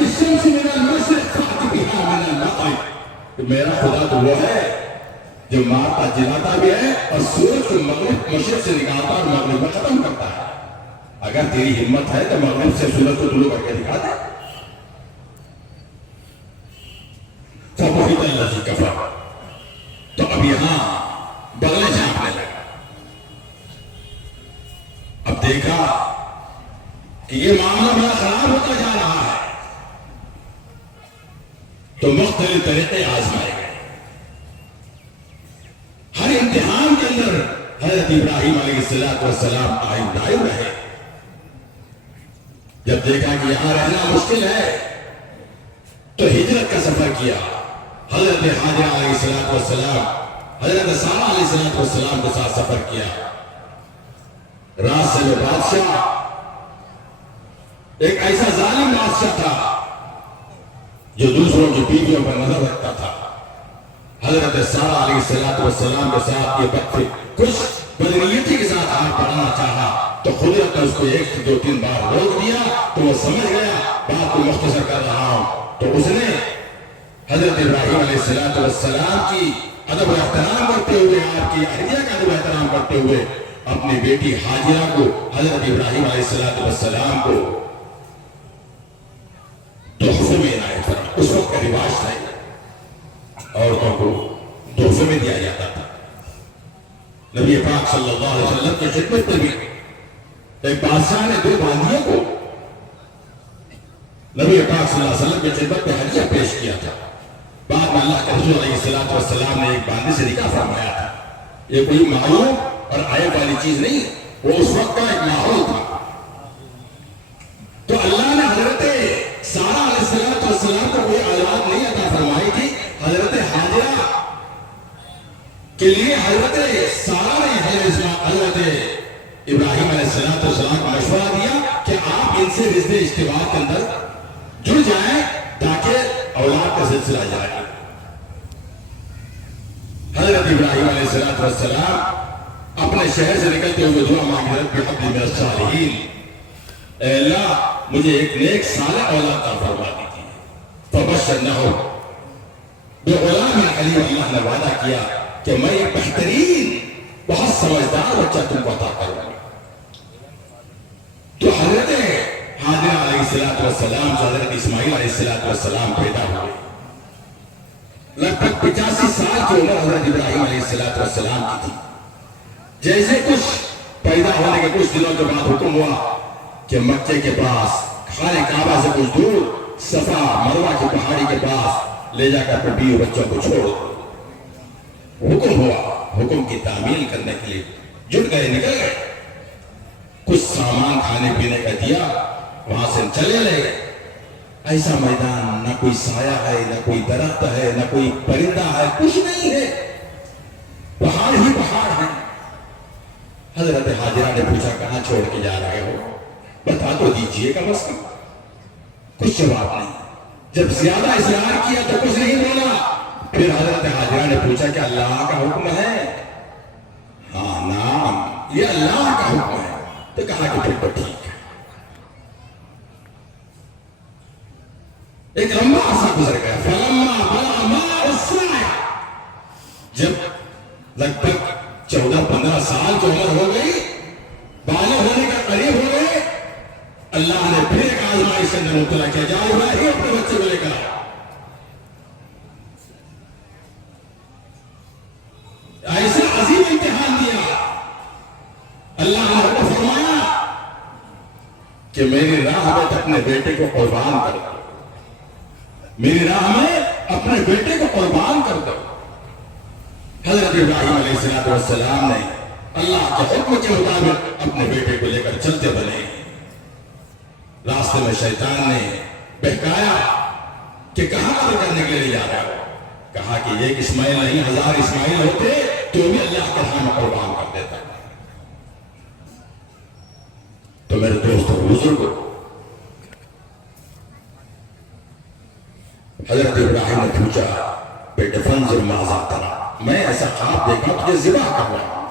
الشمس من المشرق فأت بها من المغرب. کہ میرا خدا تو وہ ہے جو مارتا جلاتا بھی ہے اور سورج کو مشرق سے نکالتا اور مغرب میں ختم کرتا ہے. اگر تیری ہمت ہے تو مغرب سے سورج کو طلوع کر کے دکھا دے. فَبُهِتَ الَّذِي كَفَرَ. تو اب یہاں بغلیں جھانکنے لگا. اب دیکھا کہ یہ معاملہ بڑا خراب ہوتا جا رہا ہے تو مختلف طریقے آزمائے گئے. ہر امتحان کے اندر حضرت ابراہیم علیہ السلام قائم رہے. جب دیکھا کہ یہاں رہنا مشکل ہے تو ہجرت کا سفر کیا. حضرت حاجرہ علیہ السلام حضرت سارہ علیہ السلام کے ساتھ سفر کیا. رات سے وہ بادشاہ ایک ایسا ظالم بادشاہ تھا جو دوسروں کی بیویوں پر نظر رکھتا تھا. حضرت سارہ علیہ السلام کے ساتھ یہ وقت کچھ بدنیتی کے ساتھ ہاتھ بڑھانا چاہا تو قدرت نے اس کو 1 2 3 بار روک دیا تو وہ سمجھ گیا بات کو مختصر کر رہا ہوں. تو اس نے حضرت ابراہیم علیہ السلام کی ادب و احترام کرتے ہوئے آپ کی اہلیہ کا ادب و احترام کرتے ہوئے اپنی بیٹی حاجرہ کو حضرت ابراہیم علیہ السلام کو تحفے میں عنایت کرا. اس وقت کا رواج تھا عورتوں کو تحفے میں دیا جاتا تھا. نبی پاک صلی اللہ علیہ وسلم کی خدمت میں بھی ایک بادشاہ نے 2 باندیوں کو نبی پاک صلی اللہ علیہ وسلم کی خدمت میں ہدیہ پیش کیا تھا. بعد میں اللہ کے رسول علیہ السلام نے ایک باندی سے نکاح فرمایا تھا. یہ کوئی معلوم اور عیب والی چیز نہیں ہے, وہ اس وقت کا ایک ماحول تھا. تو اللہ نے حضرت سارہ علیہ السلام کو کوئی اولاد نہیں عطا فرمائی تھی. حضرت حاجرہ کے لیے حضرت سارہ نے حضرت ابراہیم علیہ السلام کو مشورہ دیا کہ آپ ان سے رشتے اشتباہ کے اندر جڑ جائیں تاکہ اولاد کا سلسلہ جائے. حضرت ابراہیم علیہ السلام اپنے شہر سے نکلتے ہوئے دعا مانگ رہے کہ حبلی من الصالحین, اے اللہ مجھے ایک نیک صالح اولاد عطا فرما دیجیے. فبشرناہ بغلام حلیم. اللہ نے وعدہ کیا کہ میں ایک بہترین بہت سمجھدار بچہ تم کو عطا کروں گا. تو حضرت حاجرہ علیہ السلام سے حضرت اسماعیل علیہ السلام پیدا ہوئے. لگ بھگ 85 سال کی عمر حضرت ابراہیم علیہ السلام کی تھی. جیسے کچھ پیدا ہونے کے کچھ دنوں کے بعد حکم ہوا کہ مکے کے پاس خانہ کعبہ سے کچھ دور صفا مروہ کی پہاڑی کے پاس لے جا کر بیوی بچوں کو چھوڑ. حکم ہوا, حکم کی تعمیل کرنے کے لیے جٹ گئے, نکل گئے. کچھ سامان کھانے پینے کا دیا, وہاں سے چلے لے. ایسا میدان نہ کوئی سایہ ہے, نہ کوئی درخت ہے, نہ کوئی پرندہ ہے, کچھ نہیں ہے, پہاڑ ہی پہاڑ ہے. حضرت حاجرہ نے پوچھا کہاں چھوڑ کے جا رہے ہو, بتا تو دیجئے کم از کم. کچھ جواب نہیں. جب زیادہ اصرار کیا تو کچھ نہیں بولا. پھر حضرت حاجرہ نے پوچھا کہ اللہ کا حکم ہے؟ ہاں نام, یہ اللہ کا حکم ہے. تو کہا کہ پھر تو ٹھیک ہے. ایک لمبا عرصہ گزر گیا. فلما بلغ ماء السعی, جب لگ بھگ 14-15 سال کی عمر ہو گئی, بالغ ہونے کا قریب ہو گئے, اللہ نے پھر ایک آزمائش کے اندر مبتلا کیا. جاؤ ابراہیم اپنے بچے کو لے کر آؤ. ایسا عظیم امتحان دیا. اللہ نے حکم فرمایا کہ میری راہ میں اپنے بیٹے کو قربان کر دو, میری راہ میں اپنے بیٹے کو قربان کر دو. حضرت ابراہیم علیہ السلام نے اللہ کے حکم کے مطابق اپنے بیٹے کو لے کر چلتے بنے. راستے میں شیطان نے بہکایا کہ کہاں قتل کرنے کے لیے جا رہا ہو. کہا کہ ایک اسماعیل نہیں 1000 اسماعیل ہوتے تو بھی اللہ کے راہ میں قربان کر دیتا. تو میرے دوست اور بزرگوں, حضرت ابراہیم نے پوچھا بیٹے فنظر ماذا ترى, میں ایسا خواب دیکھا تجھے ذبح کر رہا ہوں.